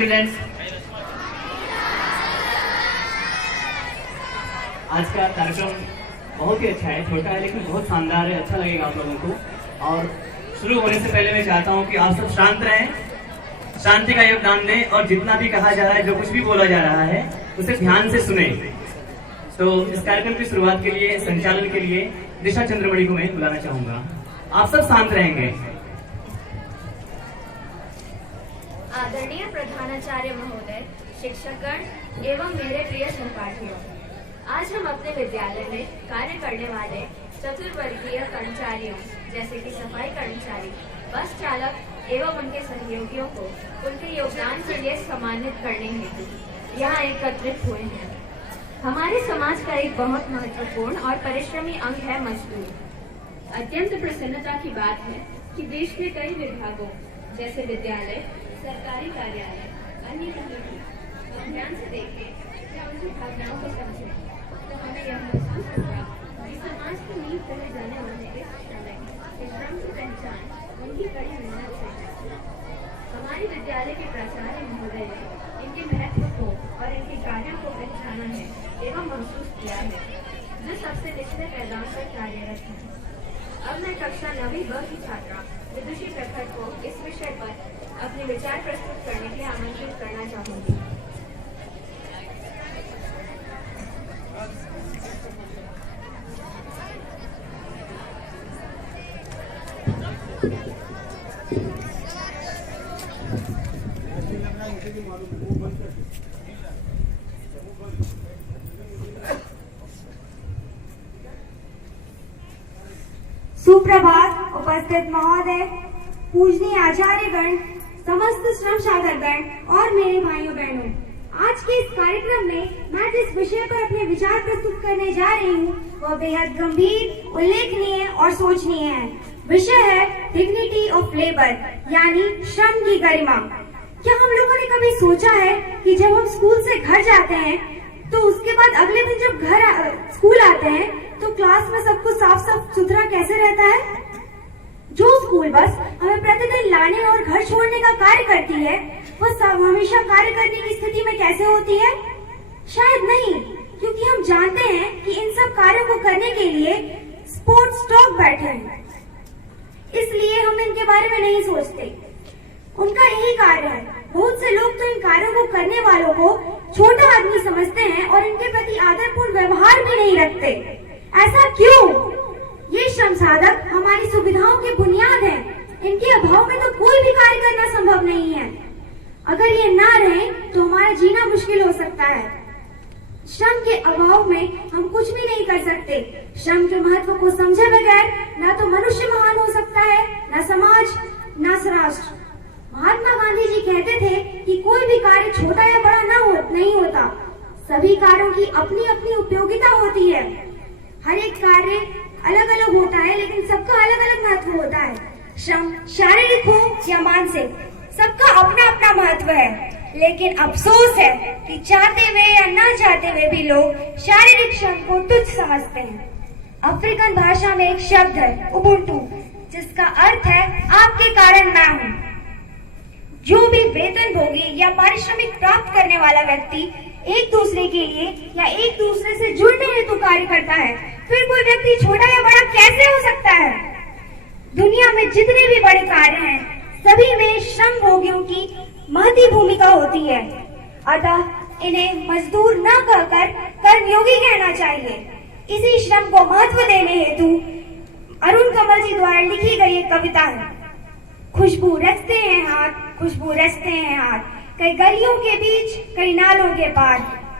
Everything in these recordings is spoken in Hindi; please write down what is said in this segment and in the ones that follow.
स्टूडेंट्स, आज का कार्यक्रम बहुत ही अच्छा है, छोटा है लेकिन बहुत शानदार है, अच्छा लगेगा आप लोगों को। और शुरू होने से पहले मैं चाहता हूँ कि आप सब शांत रहें, शांति का योगदान दें और जितना भी कहा जा रहा है, जो कुछ भी बोला जा रहा है, उसे ध्यान से सुने। तो इस कार्यक्रम की शुरुआत के लिए, संचालन के लिए दिशा चंद्रमणि को मैं बुलाना चाहूंगा। आप सब शांत रहेंगे। आदरणीय प्रधानाचार्य महोदय, शिक्षकगण एवं मेरे प्रिय सहपाठियों, आज हम अपने विद्यालय में कार्य करने वाले चतुर्वर्गीय कर्मचारियों जैसे कि सफाई कर्मचारी, बस चालक एवं उनके सहयोगियों को उनके योगदान के लिए सम्मानित करने हेतु यहाँ एकत्रित हुए हैं। हमारे समाज का एक बहुत महत्वपूर्ण और परिश्रमी अंग है मजदूर। अत्यंत प्रसन्नता की बात है कि देश के कई विभागों जैसे विद्यालय, सरकारी कार्यालय, अन्य हम ध्यान से देखें या उनकी भावनाओं को समझें तो हमें यह महसूस होगा कि समाज की नींव तले जाने वाले इस श्रम की पहचान उनकी कड़ी मेहनत से है। हमारे विद्यालय के प्राचार्य महोदय ने इनके महत्व को और इनके कार्यों को पहचाना है एवं महसूस किया है, जो सबसे निचले पैदान पर कार्यरत है। अब मैं कक्षा 9वीं ब की छात्रा विदुषी प्रखर को इस विषय पर अपने विचार प्रस्तुत करने के लिए आमंत्रित करना चाहूंगी। सुप्रभात उपस्थित महोदय, पूजनीय आचार्यगण, समस्त श्रम साधकगण और मेरे भाइयों बहनों, आज के इस कार्यक्रम में मैं जिस विषय पर अपने विचार प्रस्तुत करने जा रही हूँ वह बेहद गंभीर, उल्लेखनीय और सोचनीय है। विषय है डिग्निटी ऑफ लेबर, यानी श्रम की गरिमा। क्या हम लोगों ने कभी सोचा है कि जब हम स्कूल से घर जाते हैं तो उसके बाद अगले दिन जब स्कूल आते हैं तो क्लास में सब कुछ साफ साफ सुथरा कैसे रहता है? जो स्कूल बस हमें प्रतिदिन लाने और घर छोड़ने का कार्य करती है, वह हमेशा कार्य करने की स्थिति में कैसे होती है? शायद नहीं, क्योंकि हम जानते हैं कि इन सब कार्यों को करने के लिए स्पोर्ट्स स्टॉक बैठे हैं, इसलिए हम इनके बारे में नहीं सोचते। उनका यही कार्य है। बहुत से लोग तो इन कार्यों को करने वालों को छोटा आदमी समझते हैं और इनके प्रति आदरपूर्ण व्यवहार भी नहीं रखते। ऐसा क्यों? ये श्रम साधक हमारी सुविधाओं की बुनियाद हैं। इनके अभाव में तो कोई भी कार्य करना संभव नहीं है। अगर ये ना रहे तो हमारा जीना मुश्किल हो सकता है। श्रम के अभाव में हम कुछ भी नहीं कर सकते। श्रम के महत्व को समझे बगैर ना तो मनुष्य महान हो सकता है, ना समाज, ना राष्ट्र। महात्मा गांधी जी कहते थे कि कोई भी कार्य छोटा या बड़ा नहीं होता। सभी कार्यों की अपनी अपनी उपयोगिता होती है। हर एक कार्य अलग अलग होता है, लेकिन सबका अलग अलग महत्व होता है। श्रम शारीरिक हो या मानसिक, सबका अपना अपना महत्व है। लेकिन अफसोस है कि चाहते हुए या ना चाहते हुए भी लोग शारीरिक श्रम को तुच्छ समझते हैं। अफ्रीकन भाषा में एक शब्द है उबुंटू, जिसका अर्थ है आपके कारण मैं हूँ। जो भी वेतन भोगी या पारिश्रमिक प्राप्त करने वाला व्यक्ति एक दूसरे के लिए या एक दूसरे से जुड़ने हेतु कार्य करता है, फिर कोई व्यक्ति छोटा या बड़ा कैसे हो सकता है? दुनिया में जितने भी बड़े कार्य हैं, सभी में श्रम भोगियों की महती भूमिका होती है। अतः इन्हें मजदूर न कहकर कर्मयोगी कहना चाहिए। इसी श्रम को महत्व देने हेतु अरुण कमल जी द्वारा लिखी गई एक कविता है। खुशबू रचते हैं हाथ, खुशबू रचते हैं हाथ, कई गलियों के बीच, कई नालों के पार,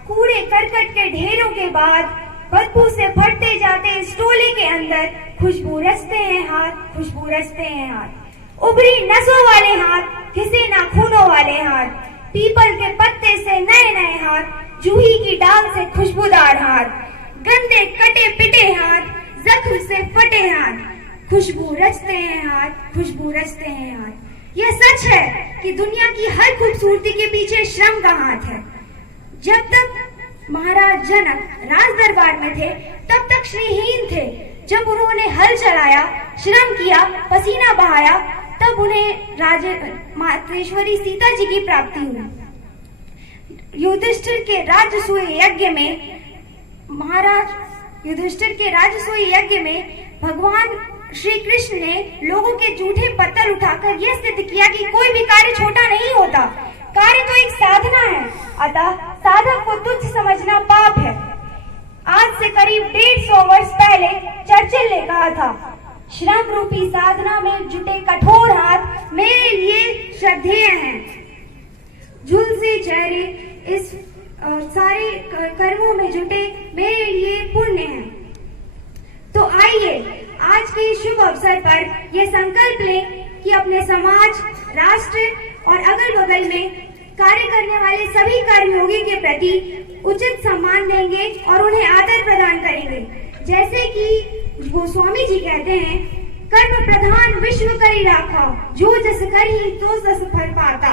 कूड़े करकट के ढेरों के बाद, बदबू से फटते जाते इस टोले के अंदर, खुशबू रचते हैं हाथ, खुशबू रचते हैं हाथ। उभरी नसों वाले हाथ, घिसे नाखूनों वाले हाथ, पीपल के पत्ते से नए नए हाथ, जूही की डाल से खुशबूदार हाथ, गंदे कटे पिटे हाथ, जख्म से फटे हाथ, खुशबू रचते हैं हाथ, खुशबू रचते हैं हाथ। यह सच है कि दुनिया की हर खूबसूरती के पीछे श्रम का हाथ है। जब तक महाराज जनक राज दरबार में थे, तब तक श्रीहीन थे। जब उन्होंने हल चलाया, श्रम किया, पसीना बहाया, तब उन्हें मातेश्वरी सीता जी की प्राप्ति हुई। युधिष्ठिर के राजसूय यज्ञ में भगवान श्री कृष्ण ने लोगों के झूठे पत्थर उठाकर यह सिद्ध किया कि कोई भी कार्य छोटा नहीं होता। कार्य तो एक साधना है, अतः साधक को तुच्छ समझना पाप है। आज से करीब 150 वर्ष पहले चर्चिल ने कहा था, श्रम रूपी साधना में जुटे कठोर हाथ मेरे लिए श्रद्धेय हैं। झुलसे चेहरे इस सारे कर्मों में जुटे मेरे लिए पुण्य हैं। तो आइए आज के शुभ अवसर पर यह संकल्प लें कि अपने समाज, राष्ट्र और अगल बगल में कार्य करने वाले सभी कर्मयोगी के प्रति उचित सम्मान देंगे और उन्हें आदर प्रदान करेंगे। जैसे कि गोस्वामी जी कहते हैं, कर्म प्रधान विश्व करी राखा, जो जस करी तो जस फल पाता।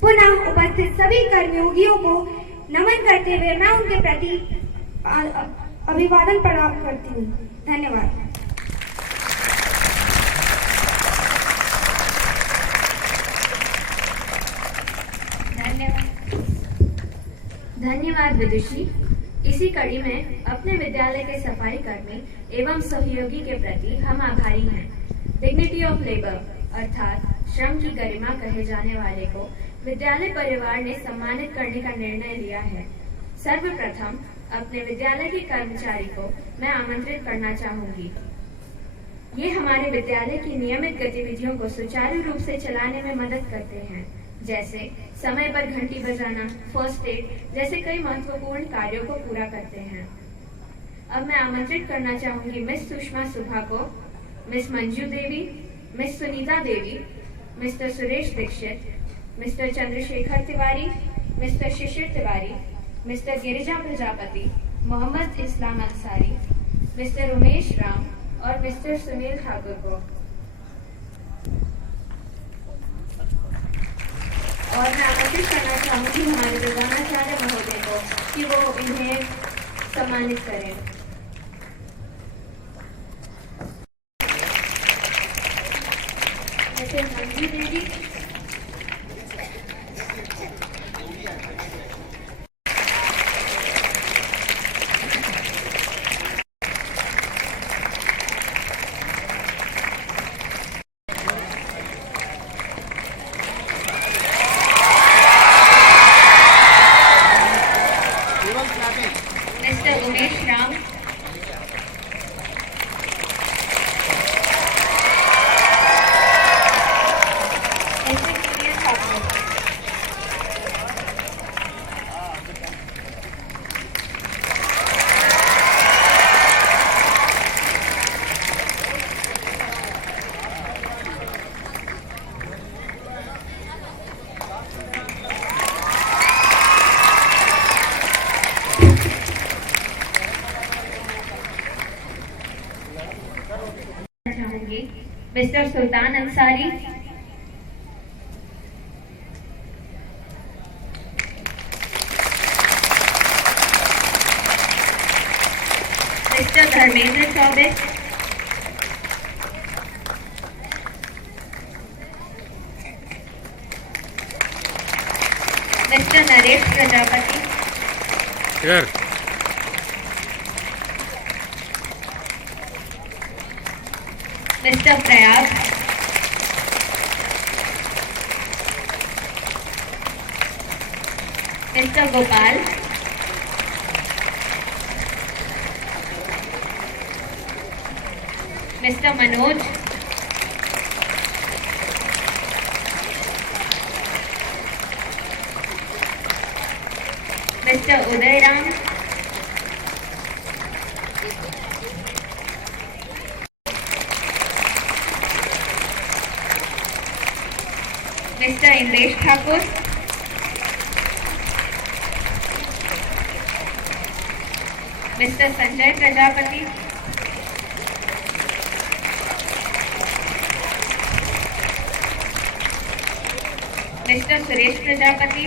पुनः उपस्थित सभी कर्मयोगियों को नमन करते हुए मैं उनके प्रति अभिवादन प्रणाम करती हूँ। धन्यवाद। धन्यवाद विदुषी। इसी कड़ी में अपने विद्यालय के सफाई कर्मी एवं सहयोगी के प्रति हम आभारी हैं। डिग्निटी ऑफ लेबर अर्थात श्रम की गरिमा कहे जाने वाले को विद्यालय परिवार ने सम्मानित करने का निर्णय लिया है। सर्वप्रथम अपने विद्यालय के कर्मचारी को मैं आमंत्रित करना चाहूंगी। ये हमारे विद्यालय की नियमित गतिविधियों को सुचारू रूप से चलाने में मदद करते हैं, जैसे समय पर घंटी बजाना, फर्स्ट एड जैसे कई महत्वपूर्ण कार्यों को पूरा करते हैं। अब मैं आमंत्रित करना चाहूंगी मिस सुषमा सुभा को, miss Manju Devi, miss Sunita Devi, mister Suresh Dikshit, mister Chandrashekhar Tiwari, mister Shishir Tiwari, mister Girija Prajapati, Mohammad Islam Ansari, mister Umesh Ram और मिस्टर सुनील ठाकुर को। और मैं आमंत्रित करना चाहूंगी हमारे प्रधानाचार्य महोदय को कि वो इन्हें सम्मानित करें। Mister Manju Devi, mister Umesh Ram, mister Sunil Thakur, चाहूंगी mister Sultan Ansari, mister Dharmendra Choubey, mister Naresh Prajapati, mister Prayag, mister Gopal, mister Manoj, mister Udayram, mister Indresh Thakur, mister Sanjay Prajapati, mister Suresh Prajapati,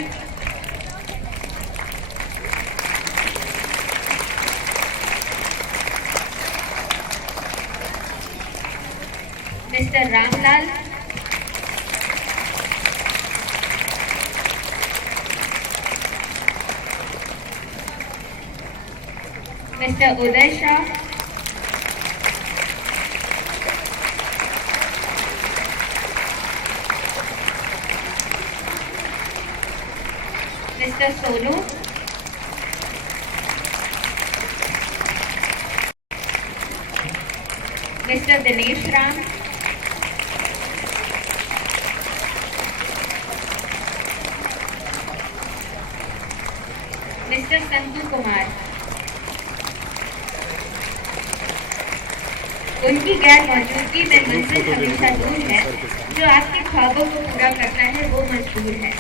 mister Ramlal, Mr. Uday Shah, Mr. Sonu, Mr. Dinesh Ram, Mr. Santu Kumar। उनकी गैर मौजूदगी में मंजिल हमेशा दूर है, जो आपके ख्वाबों को पूरा करता है वो मजबूर है।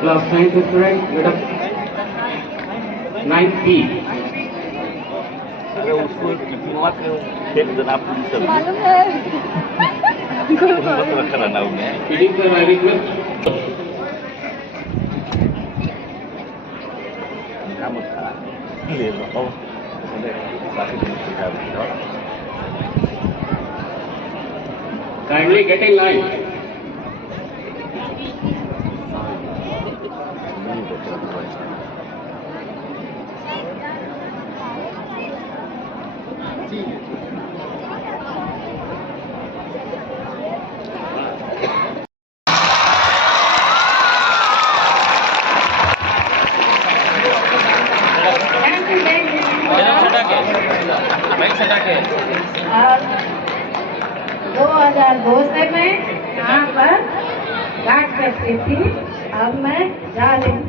Class 9 student, get up. 9B. अरे उसको मत खेल देना पुलिस मालूम है मत रखा रहना उन्हें Fitting sir, I request. काम था ले लो बाकी सिखा दो Kindly get in line. और 2002 से मैं यहाँ पर गार्ड करती थी, अब मैं जा रही हूँ।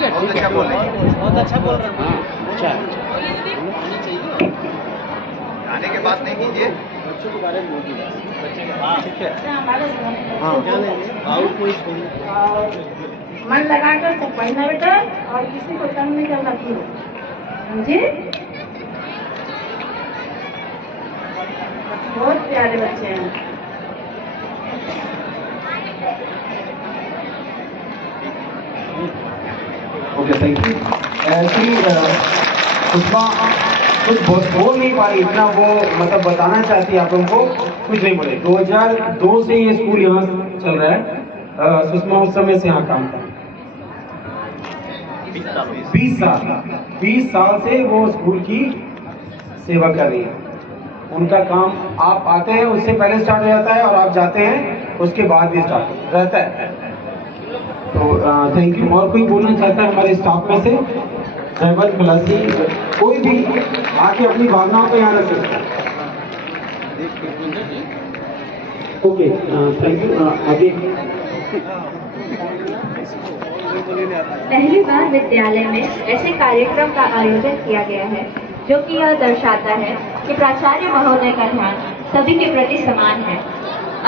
बहुत अच्छा बोल रहे हैं। अच्छा आने के बाद नहीं कीजिए बच्चों के बारे में बोलिए। ठीक है हाँ क्या और कोई और मन लगाकर सब पढ़ना बेटा, और किसी को तंग नहीं करना चाहिए, समझे? बहुत प्यारे बच्चे हैं। Okay thank you. ऐसी सुषमा कुछ बोल नहीं पा रही, इतना वो मतलब बताना चाहती है आप लोगों को, कुछ नहीं बोले। 2002 से ये स्कूल यहाँ चल रहा है। सुषमा उस समय से यहाँ काम कर 20 साल से वो स्कूल की सेवा कर रही है। उनका काम आप आते हैं उससे पहले स्टार्ट हो जाता है और आप जाते हैं उसके बाद भी स्टार्ट रहता है। तो थैंक यू। और कोई बोलना चाहता है हमारे स्टाफ में से? जयवंत खलासी, कोई भी आके अपनी भावनाओं को यहाँ रख सकता है। Okay thank you. आगे पहली बार विद्यालय में ऐसे कार्यक्रम का आयोजन किया गया है जो कि यह दर्शाता है कि प्राचार्य महोदय का ध्यान सभी के प्रति समान है।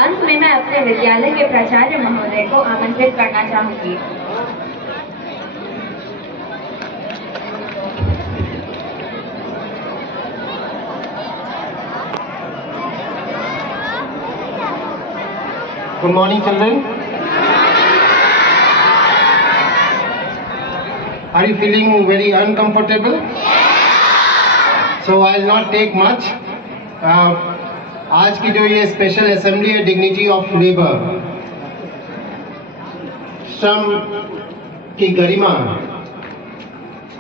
अंत में मैं अपने विद्यालय के प्राचार्य महोदय को आमंत्रित करना चाहूंगी। Good morning, children. Are you feeling very uncomfortable? So I'll not take much. आज की जो ये स्पेशल असेंबली है, डिग्निटी ऑफ लेबर, श्रम की गरिमा,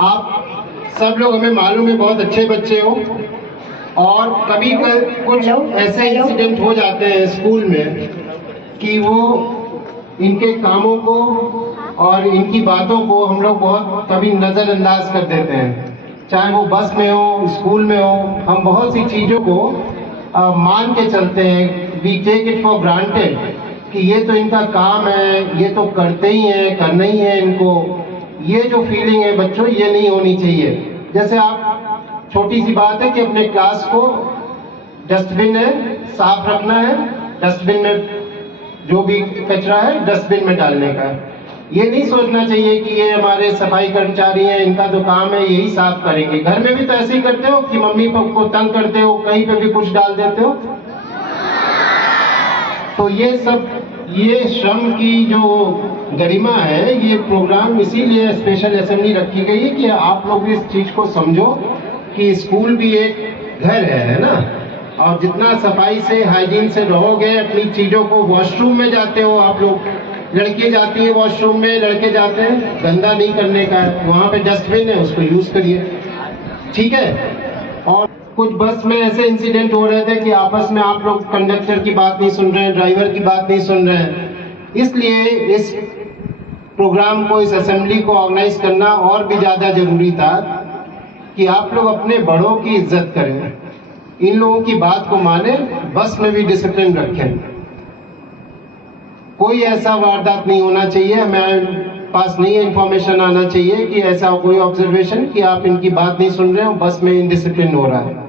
आप सब लोग हमें मालूम है बहुत अच्छे बच्चे हो, और कभी कुछ ऐसे इंसिडेंट हो जाते हैं स्कूल में कि वो इनके कामों को और इनकी बातों को हम लोग बहुत कभी नज़रअंदाज कर देते हैं। चाहे वो बस में हो, स्कूल में हो, हम बहुत सी चीज़ों को मान के चलते हैं। We take it for granted कि ये तो इनका काम है, ये तो करते ही हैं, करना ही है इनको। ये जो फीलिंग है बच्चों, ये नहीं होनी चाहिए। जैसे आप छोटी सी बात है कि अपने क्लास को डस्टबिन है साफ रखना है, डस्टबिन में जो भी कचरा है डस्टबिन में डालने का है। ये नहीं सोचना चाहिए कि ये हमारे सफाई कर्मचारी हैं, इनका तो काम है यही साफ करेंगे। घर में भी तो ऐसे ही करते हो कि मम्मी पापा को तंग करते हो, कहीं पे भी कुछ डाल देते हो। तो ये सब, ये श्रम की जो गरिमा है, ये प्रोग्राम इसीलिए स्पेशल असेंबली रखी गई है कि आप लोग इस चीज को समझो कि स्कूल भी एक घर है ना। और जितना सफाई से, हाइजीन से रहोगे, अपनी चीजों को, वॉशरूम में जाते हो आप लोग, लड़कियां जाती है वॉशरूम में, लड़के जाते हैं, गंदा नहीं करने का है, वहां पे डस्टबिन है, उसको यूज करिए, ठीक है। और कुछ बस में ऐसे इंसिडेंट हो रहे थे कि आपस में आप लोग कंडक्टर की बात नहीं सुन रहे हैं, ड्राइवर की बात नहीं सुन रहे हैं। इसलिए इस प्रोग्राम को, इस असेंबली को ऑर्गेनाइज करना और भी ज्यादा जरूरी था कि आप लोग अपने बड़ों की इज्जत करें, इन लोगों की बात को माने, बस में भी डिसिप्लिन रखें। कोई ऐसा वारदात नहीं होना चाहिए, हमारे पास नहीं है इंफॉर्मेशन आना चाहिए कि ऐसा कोई ऑब्जर्वेशन कि आप इनकी बात नहीं सुन रहे हो, बस में इनडिसिप्लिन हो रहा है।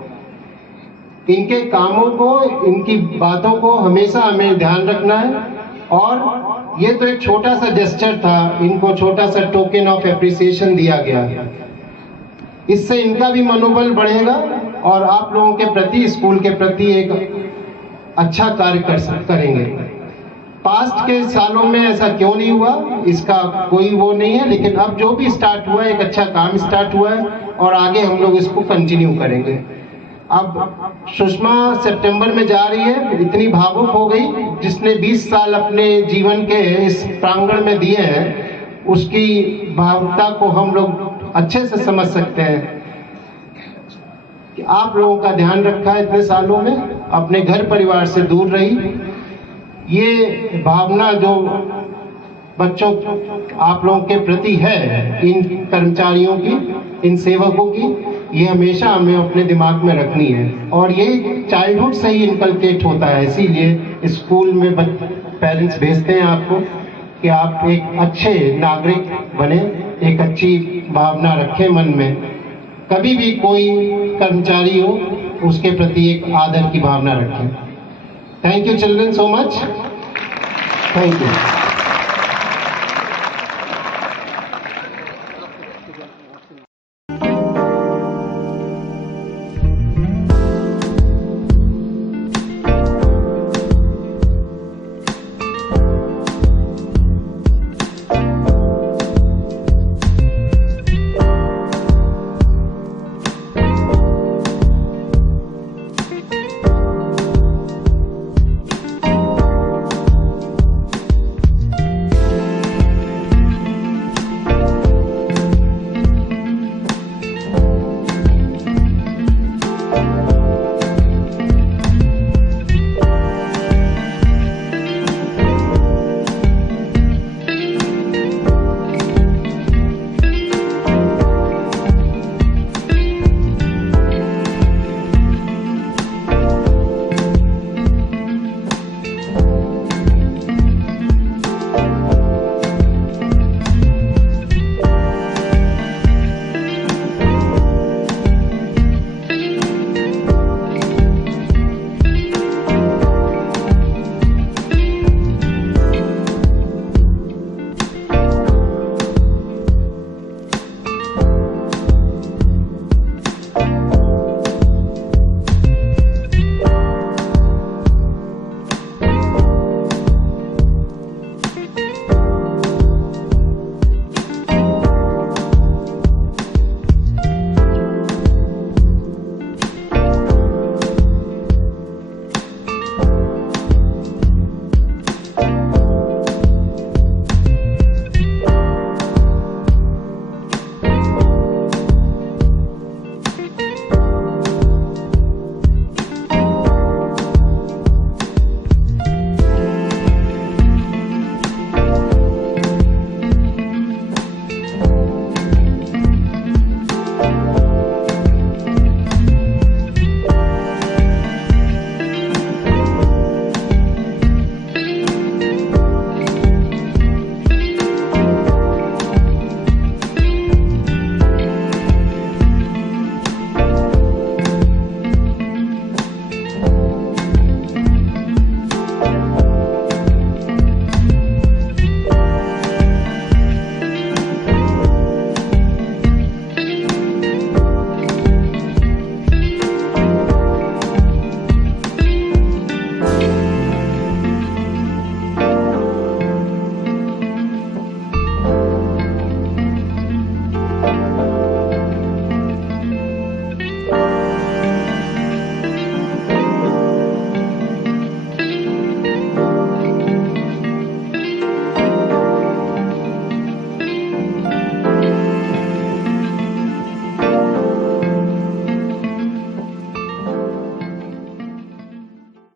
इनके कामों को, इनकी बातों को हमेशा हमें ध्यान रखना है। और ये तो एक छोटा सा जेस्चर था, इनको छोटा सा टोकन ऑफ एप्रिसिएशन दिया गया। इससे इनका भी मनोबल बढ़ेगा और आप लोगों के प्रति, स्कूल के प्रति एक अच्छा कार्य करेंगे। पास्ट के सालों में ऐसा क्यों नहीं हुआ, इसका कोई वो नहीं है, लेकिन अब जो भी स्टार्ट हुआ है, एक अच्छा काम स्टार्ट हुआ है और आगे हम लोग इसको कंटिन्यू करेंगे। अब सुषमा सितंबर में जा रही है, इतनी भावुक हो गई, जिसने 20 साल अपने जीवन के इस प्रांगण में दिए हैं, उसकी भावुकता को हम लोग अच्छे से समझ सकते हैं कि आप लोगों का ध्यान रखा इतने सालों में, अपने घर परिवार से दूर रही। ये भावना जो बच्चों आप लोगों के प्रति है, इन कर्मचारियों की, इन सेवकों की, ये हमेशा हमें अपने दिमाग में रखनी है। और ये चाइल्डहुड से ही इनकलकेट होता है, इसीलिए स्कूल में पेरेंट्स भेजते हैं आपको कि आप एक अच्छे नागरिक बने, एक अच्छी भावना रखें मन में। कभी भी कोई कर्मचारी हो, उसके प्रति एक आदर की भावना रखें। Thank you children so much. Thank you.